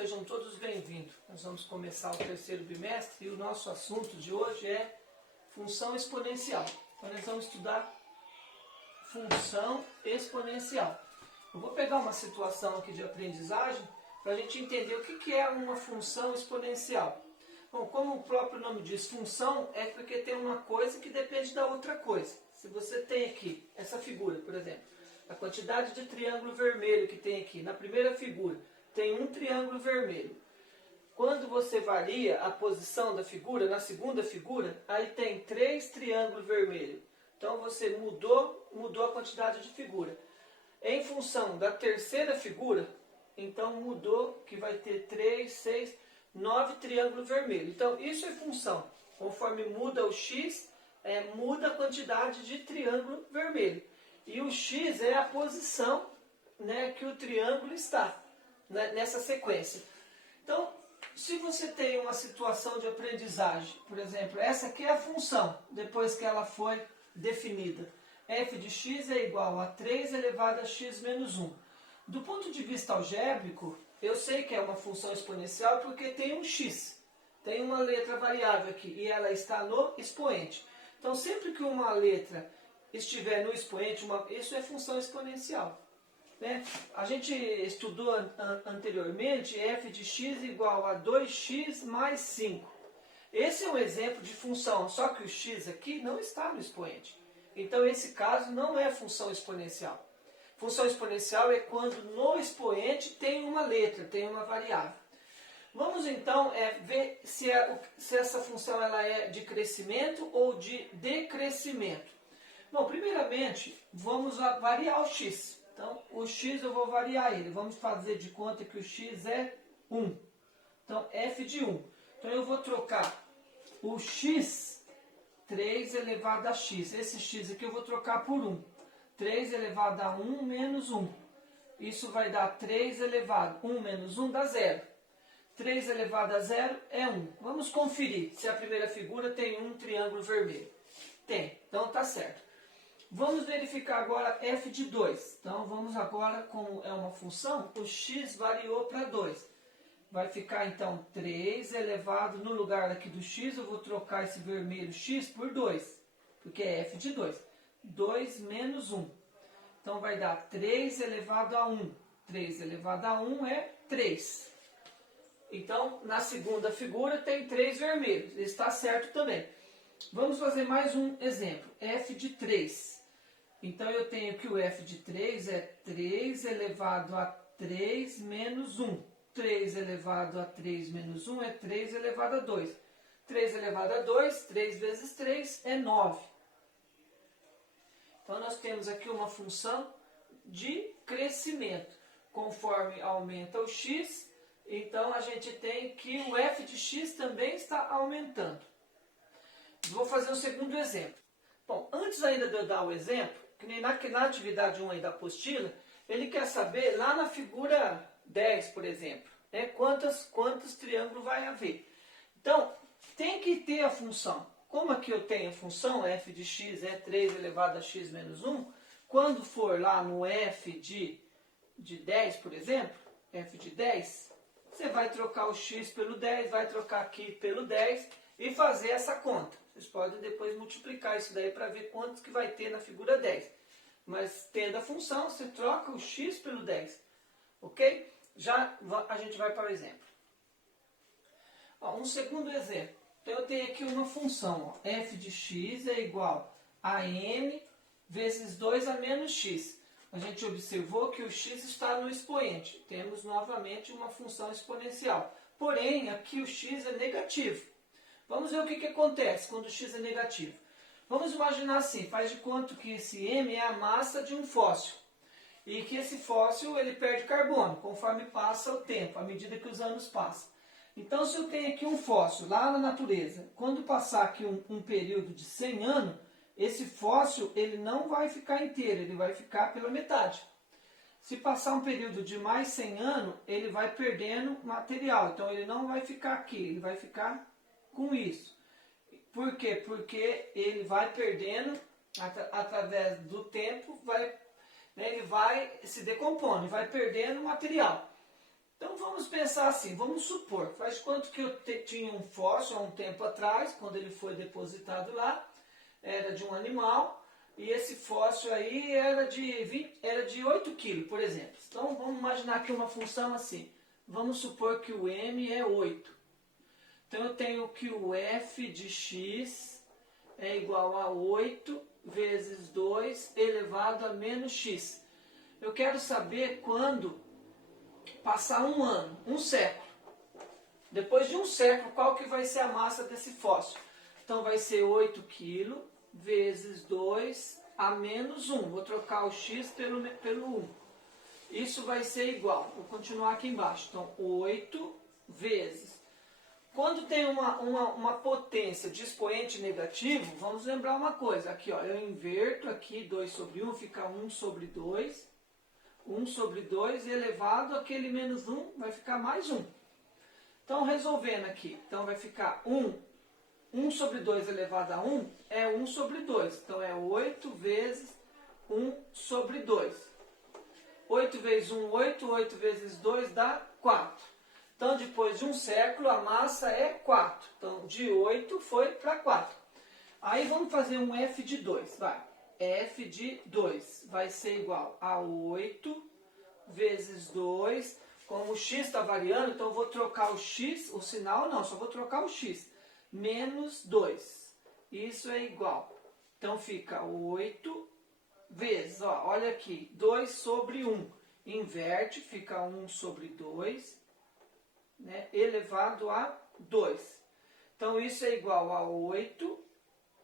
sejam todos bem-vindos. Nós vamos começar o terceiro bimestre e o nosso assunto de hoje é função exponencial. Então nós vamos estudar função exponencial. Eu vou pegar uma situação aqui de aprendizagem para a gente entender o que é uma função exponencial. Bom, como o próprio nome diz, função é porque tem uma coisa que depende da outra coisa. Se você tem aqui essa figura, por exemplo, a quantidade de triângulo vermelho que tem aqui, na primeira figura, tem um triângulo vermelho. Quando você varia a posição da figura, na segunda figura, aí tem 3 triângulos vermelhos. Então você mudou a quantidade de figura. Em função da terceira figura, então mudou que vai ter 3, 6, 9 triângulos vermelhos. Então isso é função. Conforme muda o x, muda a quantidade de triângulo vermelho. E o x é a posição, né, que o triângulo está, né, nessa sequência. Então, se você tem uma situação de aprendizagem, por exemplo, essa aqui é a função, depois que ela foi definida. F de x é igual a 3 elevado a x menos 1. Do ponto de vista algébrico, eu sei que é uma função exponencial porque tem um x. Tem uma letra variável aqui e ela está no expoente. Então, sempre que uma letra estiver no expoente, isso é função exponencial. Né? A gente estudou anteriormente f de x igual a 2x mais 5. Esse é um exemplo de função, só que o x aqui não está no expoente. Então, esse caso não é função exponencial. Função exponencial é quando no expoente tem uma letra, tem uma variável. Vamos então ver se essa função ela é de crescimento ou de decrescimento. Bom, primeiramente, vamos variar o x. Então, o x eu vou variar ele. Vamos fazer de conta que o x é 1. Então, f de 1. Então, eu vou trocar o x, 3 elevado a x. Esse x aqui eu vou trocar por 1. 3 elevado a 1 menos 1. Isso vai dar 3 elevado. 1 menos 1 dá 0. 3 elevado a 0 é 1. Vamos conferir se a primeira figura tem um triângulo vermelho. Tem. Então, está certo. Vamos verificar agora f de 2. Então, vamos agora, como é uma função, o x variou para 2. Vai ficar, então, 3 elevado, no lugar aqui do x, eu vou trocar esse vermelho x por 2, porque é f de 2. 2 menos 1. Então, vai dar 3 elevado a 1. 3 elevado a 1 é 3. Então, na segunda figura, tem 3 vermelhos. Está certo também. Vamos fazer mais um exemplo. f de 3. Então, eu tenho que o f de 3 é 3 elevado a 3 menos 1. 3 elevado a 3 menos 1 é 3 elevado a 2. 3 elevado a 2, 3 vezes 3 é 9. Então, nós temos aqui uma função de crescimento. Conforme aumenta o x, então a gente tem que o f de x também está aumentando. Vou fazer um segundo exemplo. Bom, antes ainda de eu dar o exemplo, que nem na atividade 1 aí da apostila, ele quer saber lá na figura 10, por exemplo, né, quantos triângulos vai haver. Então, tem que ter a função. Como aqui eu tenho a função f de x é 3 elevado a x menos 1, quando for lá no f de 10, por exemplo, f de 10, você vai trocar o x pelo 10, vai trocar aqui pelo 10 e fazer essa conta. Vocês podem depois multiplicar isso daí para ver quantos que vai ter na figura 10. Mas tendo a função, você troca o x pelo 10. Ok? Já a gente vai para o exemplo. Ó, um segundo exemplo. Então eu tenho aqui uma função. Ó, f de x é igual a m vezes 2 a menos x. A gente observou que o x está no expoente. Temos novamente uma função exponencial. Porém, aqui o x é negativo. Vamos ver o que acontece quando o x é negativo. Vamos imaginar assim, faz de conta que esse m é a massa de um fóssil. E que esse fóssil ele perde carbono conforme passa o tempo, à medida que os anos passam. Então, se eu tenho aqui um fóssil lá na natureza, quando passar aqui um período de 100 anos, esse fóssil ele não vai ficar inteiro, ele vai ficar pela metade. Se passar um período de mais 100 anos, ele vai perdendo material. Então, ele não vai ficar aqui, ele vai ficar com isso. Por quê? Porque ele vai perdendo, através do tempo, ele vai se decompondo, vai perdendo material. Então vamos pensar assim, vamos supor, faz quanto que eu tinha um fóssil há um tempo atrás, quando ele foi depositado lá, era de um animal, e esse fóssil aí era de 8 kg, por exemplo. Então vamos imaginar aqui uma função assim, vamos supor que o m é 8. Então eu tenho que o f de x é igual a 8 vezes 2 elevado a menos x. Eu quero saber quando passar um ano, um século. Depois de um século, qual que vai ser a massa desse fóssil? Então vai ser 8 kg vezes 2 a menos 1. Vou trocar o x pelo 1. Isso vai ser igual, vou continuar aqui embaixo. Então 8 vezes. Quando tem uma potência de expoente negativo, vamos lembrar uma coisa. Aqui, ó, eu inverto aqui 2 sobre 1, fica 1 sobre 2. 1 sobre 2 elevado àquele menos 1, vai ficar mais 1. Então, resolvendo aqui, então vai ficar 1 sobre 2 elevado a 1 é 1 sobre 2. Então, é 8 vezes 1 sobre 2. 8 vezes 1, 8. 8 vezes 2 dá 4. Então, depois de um século, a massa é 4. Então, de 8 foi para 4. Aí, vamos fazer um f de 2, vai. F de 2 vai ser igual a 8 vezes 2. Como o x está variando, então eu vou trocar o x, o sinal não, só vou trocar o x. Menos 2. Isso é igual. Então fica 8 vezes, ó, olha aqui, 2 sobre 1. Inverte, fica 1 sobre 2, né, elevado a 2. Então isso é igual a 8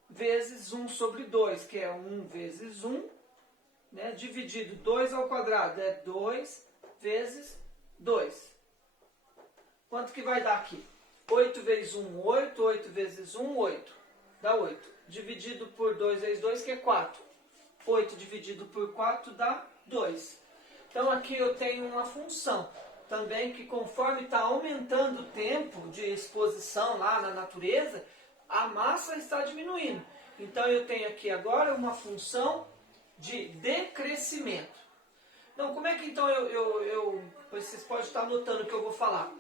vezes 1 sobre 2, que é 1 vezes 1, né, dividido 2 ao quadrado, é 2 vezes 2. Quanto que vai dar aqui? 8 vezes 1, 8, 8 vezes 1, 8. Dá 8. Dividido por 2 vezes 2, que é 4. 8 dividido por 4 dá 2. Então aqui eu tenho uma função também que conforme está aumentando o tempo de exposição lá na natureza, a massa está diminuindo. Então eu tenho aqui agora uma função de decrescimento. Então como é que então vocês podem estar notando o que eu vou falar.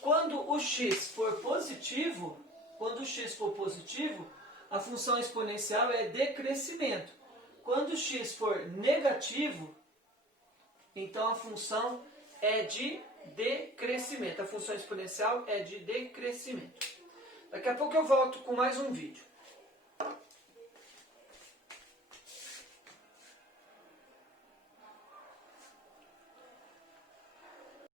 Quando o x for positivo, a função exponencial é decrescimento. Quando o x for negativo, então a função é de decrescimento. A função exponencial é de decrescimento. Daqui a pouco eu volto com mais um vídeo.